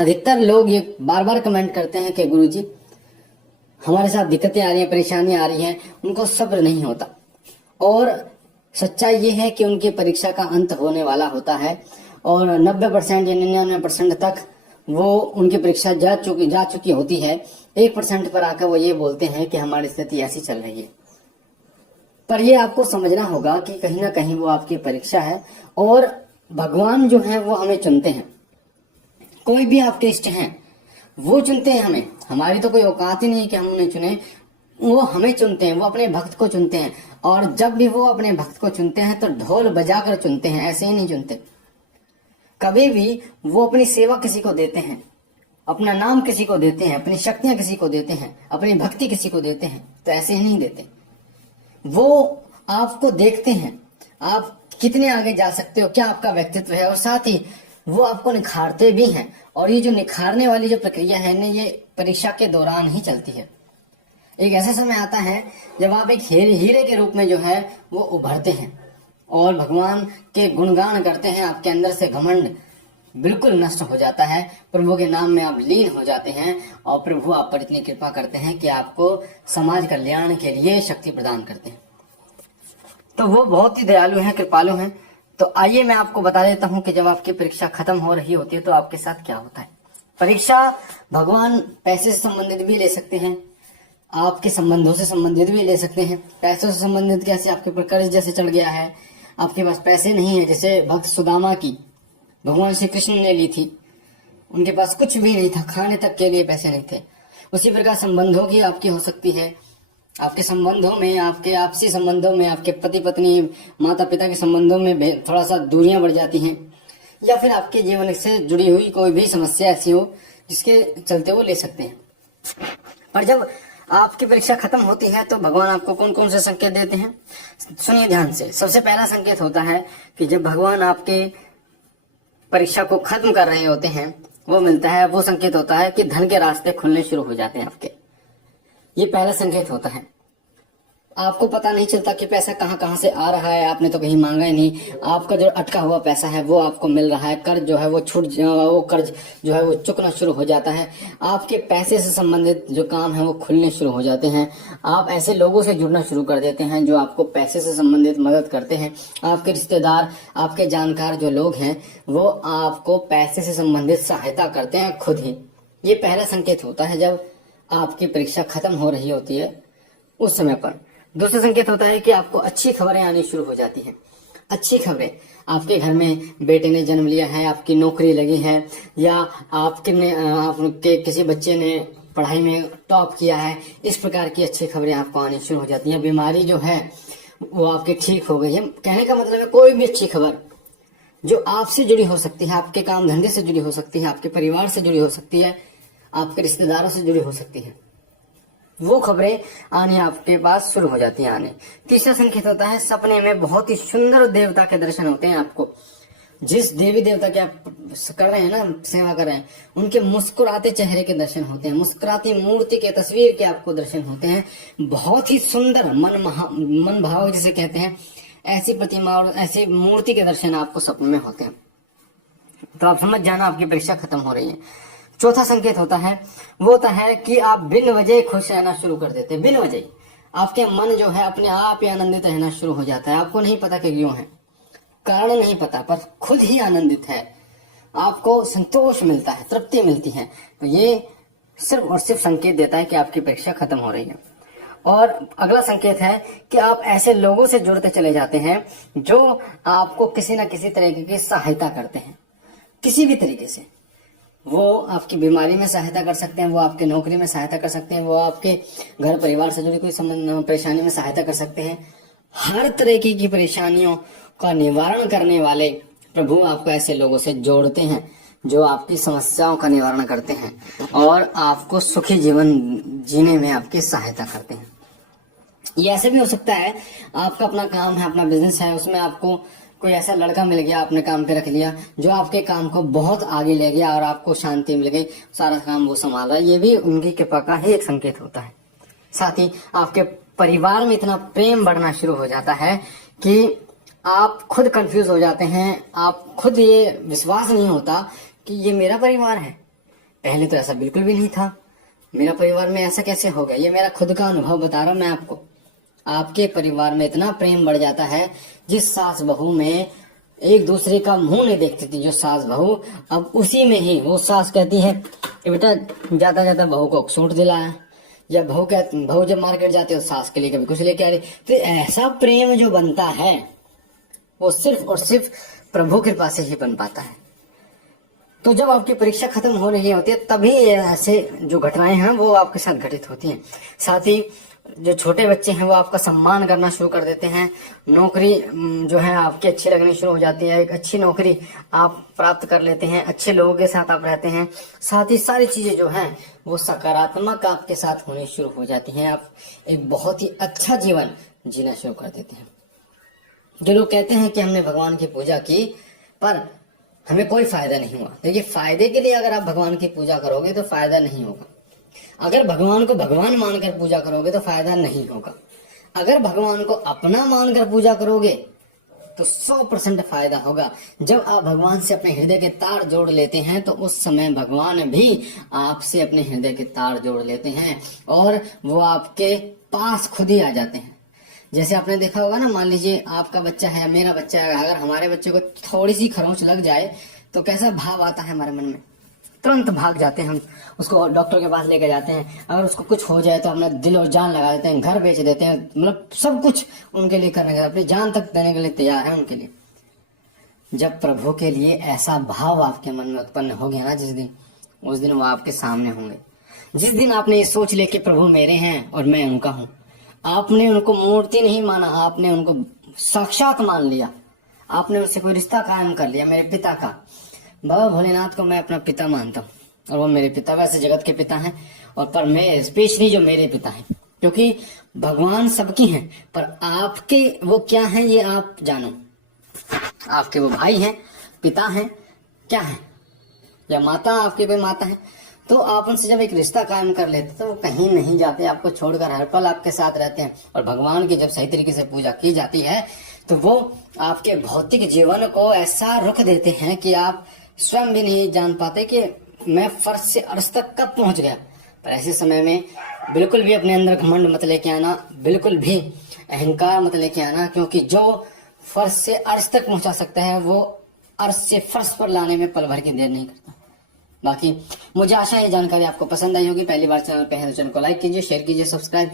अधिकतर लोग ये बार बार कमेंट करते हैं कि गुरुजी हमारे साथ दिक्कतें आ रही हैं, परेशानियां आ रही हैं, उनको सब्र नहीं होता। और सच्चाई ये है कि उनकी परीक्षा का अंत होने वाला होता है और 90% या 99% तक वो उनकी परीक्षा जा चुकी होती है। 1% पर आकर वो ये बोलते हैं कि हमारी स्थिति ऐसी चल रही है। पर ये आपको समझना होगा कि कहीं ना कहीं वो आपकी परीक्षा है और भगवान जो है वो हमें चुनते हैं। कोई भी आपके इष्ट हैं वो चुनते हैं हमें, हमारी तो कोई औकात ही नहीं कि हम उन्हें चुने, वो हमें चुनते हैं, वो अपने भक्त को चुनते हैं। और जब भी वो अपने भक्त को चुनते हैं तो ढोल बजाकर चुनते हैं, ऐसे ही नहीं चुनते। कभी भी वो अपनी सेवा किसी को देते हैं, अपना नाम किसी को देते हैं, अपनी शक्तियां किसी को देते हैं, अपनी भक्ति किसी को देते हैं, तो ऐसे ही नहीं देते। वो आपको देखते हैं आप कितने आगे जा सकते हो, क्या आपका व्यक्तित्व है, और साथ ही वो आपको निखारते भी हैं। और ये जो निखारने वाली जो प्रक्रिया है ना, ये परीक्षा के दौरान ही चलती है। एक ऐसा समय आता है जब आप एक हीरे के रूप में जो है वो उभरते हैं और भगवान के गुणगान करते हैं। आपके अंदर से घमंड बिल्कुल नष्ट हो जाता है, प्रभु के नाम में आप लीन हो जाते हैं और प्रभु आप पर इतनी कृपा करते हैं कि आपको समाज कल्याण के लिए शक्ति प्रदान करते हैं। तो वो बहुत ही दयालु हैं, कृपालु हैं। तो आइए मैं आपको बता देता हूं कि जब आपकी परीक्षा खत्म हो रही होती है तो आपके साथ क्या होता है। परीक्षा भगवान पैसे से संबंधित भी ले सकते हैं, आपके संबंधों से संबंधित भी ले सकते हैं। पैसों से संबंधित कैसे, आपके ऊपर कर्ज जैसे चढ़ गया है, आपके पास पैसे नहीं है, जैसे भक्त सुदामा की भगवान श्री कृष्ण ने ली थी, उनके पास कुछ भी नहीं था, खाने तक के लिए पैसे नहीं थे। उसी प्रकार संबंधों की आपकी हो सकती है, आपके संबंधों में, आपके आपसी संबंधों में, आपके पति पत्नी माता पिता के संबंधों में थोड़ा सा दूरियां बढ़ जाती हैं, या फिर आपके जीवन से जुड़ी हुई कोई भी समस्या ऐसी हो जिसके चलते वो ले सकते हैं। पर जब आपकी परीक्षा खत्म होती है तो भगवान आपको कौन कौन से संकेत देते हैं, सुनिए ध्यान से। सबसे पहला संकेत होता है कि जब भगवान आपके परीक्षा को खत्म कर रहे होते हैं, वो मिलता है, वो संकेत होता है कि धन के रास्ते खुलने शुरू हो जाते हैं आपके। ये पहला संकेत होता है। आपको पता नहीं चलता कि पैसा कहां कहां से आ रहा है, आपने तो कहीं मांगा ही नहीं, आपका जो अटका हुआ पैसा है वो आपको मिल रहा है, कर्ज जो है वो कर्ज जो है वो चुकना शुरू हो जाता है, आपके पैसे से संबंधित जो काम है वो खुलने शुरू हो जाते हैं। आप ऐसे लोगों से जुड़ना शुरू कर देते हैं जो आपको पैसे से संबंधित मदद करते हैं। आपके रिश्तेदार, आपके जानकार जो लोग हैं वो आपको पैसे से संबंधित सहायता करते हैं खुद ही। ये पहला संकेत होता है जब आपकी परीक्षा खत्म हो रही होती है उस समय पर। दूसरा संकेत होता है कि आपको अच्छी खबरें आनी शुरू हो जाती हैं। अच्छी खबरें, आपके घर में बेटे ने जन्म लिया है, आपकी नौकरी लगी है, या आपके किसी बच्चे ने पढ़ाई में टॉप किया है, इस प्रकार की अच्छी खबरें आपको आनी शुरू हो जाती हैं। बीमारी जो है वो आपकी ठीक हो गई है। कहने का मतलब है कोई भी अच्छी खबर जो आपसे जुड़ी हो सकती है, आपके काम धंधे से जुड़ी हो सकती है, आपके परिवार से जुड़ी हो सकती है, आपके रिश्तेदारों से जुड़ी हो सकती है, वो खबरें आने आपके पास शुरू हो जाती हैं आने। तीसरा संकेत होता है सपने में बहुत ही सुंदर देवता के दर्शन होते हैं आपको। जिस देवी देवता के आप कर रहे हैं ना, सेवा कर रहे हैं, उनके मुस्कुराते चेहरे के दर्शन होते हैं, मुस्कुराती मूर्ति के तस्वीर के आपको दर्शन होते हैं। बहुत ही सुंदर मन भाव जिसे कहते हैं, ऐसी प्रतिमा और ऐसी मूर्ति के दर्शन आपको सपने में होते हैं। तो आप समझ जाना आपकी परीक्षा खत्म हो रही है। चौथा संकेत होता है वो होता है कि आप बिन वजह खुश रहना शुरू कर देते हैं। बिन वजह आपके मन जो है अपने आप ही आनंदित रहना शुरू हो जाता है। आपको नहीं पता कि क्यों है, कारण नहीं पता, पर खुद ही आनंदित है, आपको संतोष मिलता है, तृप्ति मिलती है। तो ये सिर्फ और सिर्फ संकेत देता है कि आपकी परीक्षा खत्म हो रही है। और अगला संकेत है कि आप ऐसे लोगों से जुड़ते चले जाते हैं जो आपको किसी न किसी तरीके की सहायता करते हैं, किसी भी तरीके से। वो आपकी बीमारी में सहायता कर सकते हैं, वो आपके नौकरी में सहायता कर सकते हैं, वो आपके घर परिवार से जुड़ी कोई परेशानी में सहायता कर सकते हैं। हर तरह की परेशानियों का निवारण करने वाले प्रभु आपको ऐसे लोगों से जोड़ते हैं जो आपकी समस्याओं का निवारण करते हैं और आपको सुखी जीवन जीने में आपकी सहायता करते हैं। ये ऐसे भी हो सकता है आपका अपना काम है, अपना बिजनेस है, उसमें आपको कोई ऐसा लड़का मिल गया, आपने काम पे रख लिया, जो आपके काम को बहुत आगे ले गया और आपको शांति मिल गई, सारा काम वो संभाल रहा है। ये भी उनकी कृपा का ही एक संकेत होता है। साथ ही आपके परिवार में इतना प्रेम बढ़ना शुरू हो जाता है कि आप खुद कंफ्यूज हो जाते हैं, आप खुद ये विश्वास नहीं होता कि ये मेरा परिवार है, पहले तो ऐसा बिल्कुल भी नहीं था। मेरा परिवार में ऐसा कैसे हो गया? ये मेरा खुद का अनुभव बता रहा हूं मैं आपको। आपके परिवार में इतना प्रेम बढ़ जाता है, जिस सास बहू में एक दूसरे का मुंह नहीं देखती थी जो सास बहू, अब उसी में ही वो सास कहती है कि बेटा जाता जाता बहू को सूट दिलाया, या बहू जब मार्केट जाती है तो सास के लिए कभी कुछ लेके आ रही। तो ऐसा प्रेम जो बनता है वो सिर्फ और सिर्फ प्रभु कृपा से ही बन पाता है। तो जब आपकी परीक्षा खत्म हो रही होती है तभी ऐसे जो घटनाएं हैं वो आपके साथ घटित होती हैं। साथ ही जो छोटे बच्चे हैं वो आपका सम्मान करना शुरू कर देते हैं। नौकरी जो है आपकी अच्छी लगनी शुरू हो जाती है, एक अच्छी नौकरी आप प्राप्त कर लेते हैं, अच्छे लोगों के साथ आप रहते हैं। साथ ही सारी चीजें जो हैं वो सकारात्मक आपके साथ होनी शुरू हो जाती हैं। आप एक बहुत ही अच्छा जीवन जीना शुरू कर देते हैं। जो लोग कहते हैं कि हमने भगवान की पूजा की पर हमें कोई फायदा नहीं हुआ, देखिए फायदे के लिए अगर आप भगवान की पूजा करोगे तो फायदा नहीं होगा। अगर भगवान को भगवान मानकर पूजा करोगे तो फायदा नहीं होगा। अगर भगवान को अपना मानकर पूजा करोगे तो 100% फायदा होगा। जब आप भगवान से अपने हृदय के तार जोड़ लेते हैं तो उस समय भगवान भी आपसे अपने हृदय के तार जोड़ लेते हैं और वो आपके पास खुद ही आ जाते हैं। जैसे आपने देखा होगा ना, मान लीजिए आपका बच्चा है, मेरा बच्चा है, अगर हमारे बच्चे को थोड़ी सी खरोंच लग जाए तो कैसा भाव आता है हमारे मन में, तुरंत भाग जाते हैं हम, उसको डॉक्टर के पास लेके जाते हैं। अगर उसको कुछ हो जाए तो अपना दिल और जान लगा देते हैं, घर बेच देते हैं, मतलब सब कुछ उनके लिए करने का, अपनी जान तक देने के लिए तैयार है उनके लिए। जब प्रभु के लिए ऐसा भाव आपके मन में उत्पन्न हो गया ना जिस दिन, उस दिन वो आपके सामने होंगे। जिस दिन आपने ये सोच लिया कि प्रभु मेरे हैं और मैं उनका हूं, आपने उनको मूर्ति नहीं माना, आपने उनको साक्षात मान लिया, आपने उनसे कोई रिश्ता कायम कर लिया। मेरे पिता का, बाबा भोलेनाथ को मैं अपना पिता मानता हूँ और वो मेरे पिता, वैसे जगत के पिता हैं और पर मैं स्पेशली जो मेरे पिता हैं, क्योंकि भगवान सबकी हैं पर आपके वो क्या हैं ये आप जानो। आपके वो भाई हैं, पिता हैं, क्या है, या माता, आपकी कोई माता है, तो आप उनसे जब एक रिश्ता कायम कर लेते तो वो कहीं नहीं जाते, आपको छोड़कर हर पल आपके साथ रहते हैं। और भगवान की जब सही तरीके से पूजा की जाती है तो वो आपके भौतिक जीवन को ऐसा रुख देते हैं कि आप स्वयं भी नहीं जान पाते कि मैं फर्श से अर्श तक कब पहुंच गया। पर ऐसे समय में बिल्कुल भी अपने अंदर घमंड मत लेके आना, बिल्कुल भी अहंकार मत लेके आना, क्योंकि जो फर्श से अर्श तक पहुंचा सकता है वो अर्श से फर्श पर लाने में पल भर की देर नहीं करता। बाकी मुझे आशा है ये जानकारी आपको पसंद आई होगी। पहली बार चैनल पे है तो चैनल को लाइक कीजिए, शेयर कीजिए, सब्सक्राइब